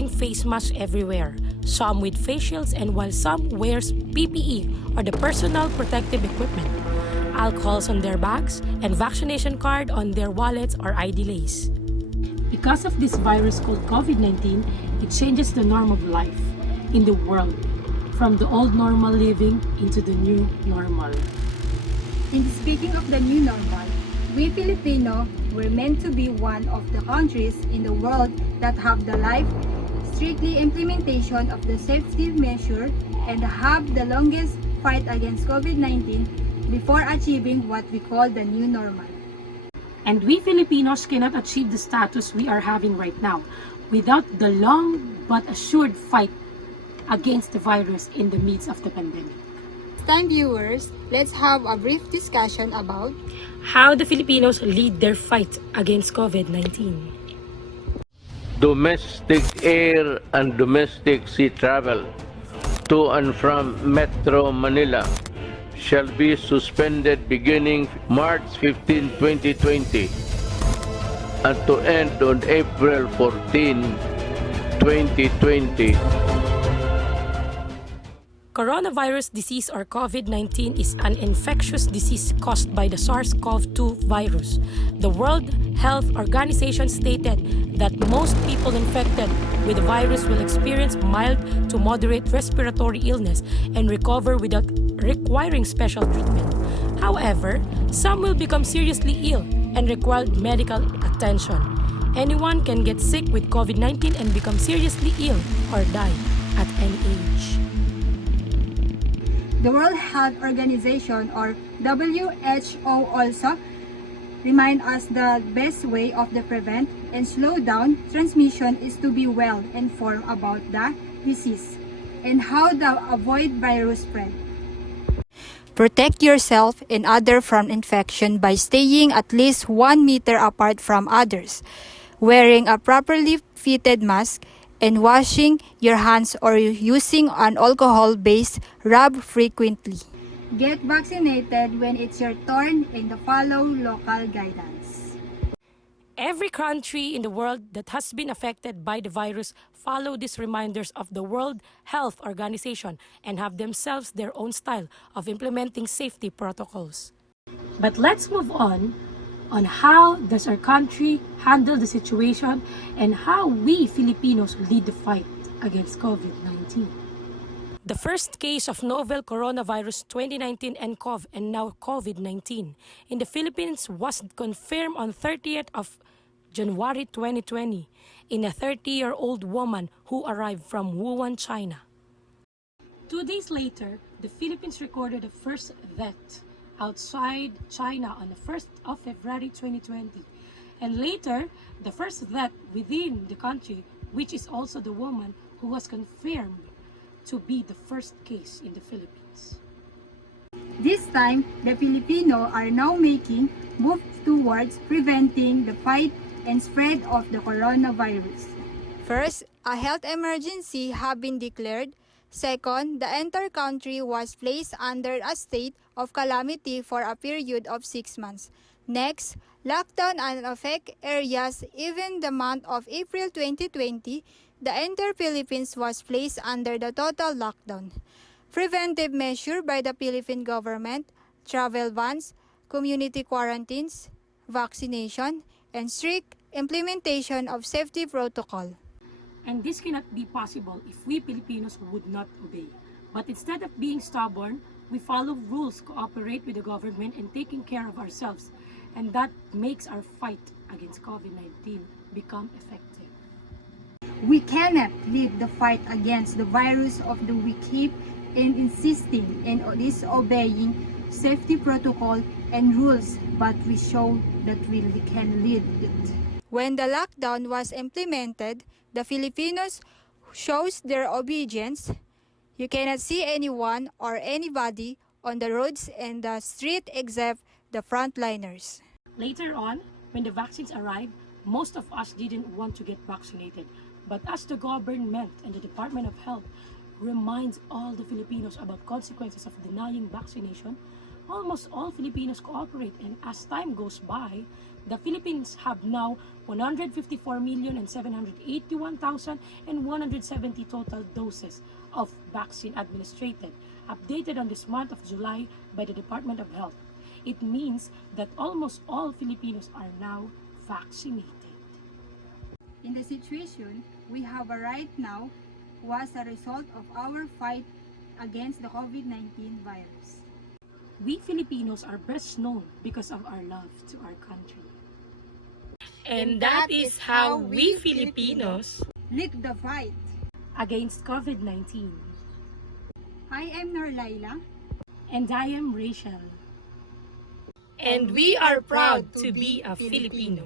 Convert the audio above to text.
wearing face masks everywhere, some with face shields and while some wears PPE or the personal protective equipment, alcohols on their bags, and vaccination card on their wallets or ID lace. Because of this virus called COVID-19, it changes the norm of life in the world, from the old normal living into the new normal. In speaking of the new normal, we Filipino were meant to be one of the countries in the world that have the strictly implementation of the safety measure and have the longest fight against COVID-19 before achieving what we call the new normal. And we Filipinos cannot achieve the status we are having right now without the long but assured fight against the virus in the midst of the pandemic. Time viewers, let's have a brief discussion about how the Filipinos lead their fight against COVID-19. Domestic air and domestic sea travel to and from Metro Manila shall be suspended beginning March 15, 2020 and to end on April 14, 2020. Coronavirus disease or COVID-19 is an infectious disease caused by the SARS-CoV-2 virus. The World Health Organization stated that most people infected with the virus will experience mild to moderate respiratory illness and recover without requiring special treatment. However, some will become seriously ill and require medical attention. Anyone can get sick with COVID-19 and become seriously ill or die at any age. the World Health Organization or WHO also remind us the best way of the prevent and slow down transmission is to be well informed about the disease and how to avoid virus spread. Protect yourself and others from infection by staying at least 1 meter apart from others, wearing a properly fitted mask, and washing your hands or using an alcohol-based rub frequently. Get vaccinated when it's your turn and follow local guidance. Every country in the world that has been affected by the virus follow these reminders of the World Health Organization and have themselves their own style of implementing safety protocols. But let's move on how does our country handle the situation and how we Filipinos lead the fight against COVID-19. The first case of novel coronavirus 2019 nCoV and now COVID-19 in the Philippines was confirmed on 30th of January 2020 in a 30-year-old woman who arrived from Wuhan, China. 2 days later, the Philippines recorded the first death outside China on the 1st of February 2020. And later, the first death within the country, which is also the woman who was confirmed to be the first case in the Philippines. This time, the Filipino are now making moves towards preventing the fight and spread of the coronavirus. First, a health emergency have been declared. Second, the entire country was placed under a state of calamity for a period of 6 months. Next, lockdown and affect areas. Even the month of April 2020, the entire Philippines was placed under the total lockdown. Preventive measure by the Philippine government, travel bans, community quarantines, vaccination, and strict implementation of safety protocol. And this cannot be possible if we Filipinos would not obey. But instead of being stubborn, we follow rules, cooperate with the government, and taking care of ourselves. And that makes our fight against COVID-19 become effective. We cannot lead the fight against the virus of the we keep in insisting and disobeying safety protocol and rules, but we show that we can lead it. When the lockdown was implemented, the Filipinos shows their obedience. You cannot see anyone or anybody on the roads and the street except the frontliners. Later on, when the vaccines arrived, most of us didn't want to get vaccinated. But as the government and the Department of Health reminds all the Filipinos about consequences of denying vaccination, almost all Filipinos cooperate, and as time goes by, the Philippines have now 154,781,170 total doses of vaccine administered, updated on this month of July by the Department of Health. It means that almost all Filipinos are now vaccinated. In the situation we have right now was a result of our fight against the COVID-19 virus. We Filipinos are best known because of our love to our country. And that is how we Filipinos Lead the fight. against COVID-19. I am Norlaila. And I am Rachel. And we are proud to be a Filipino.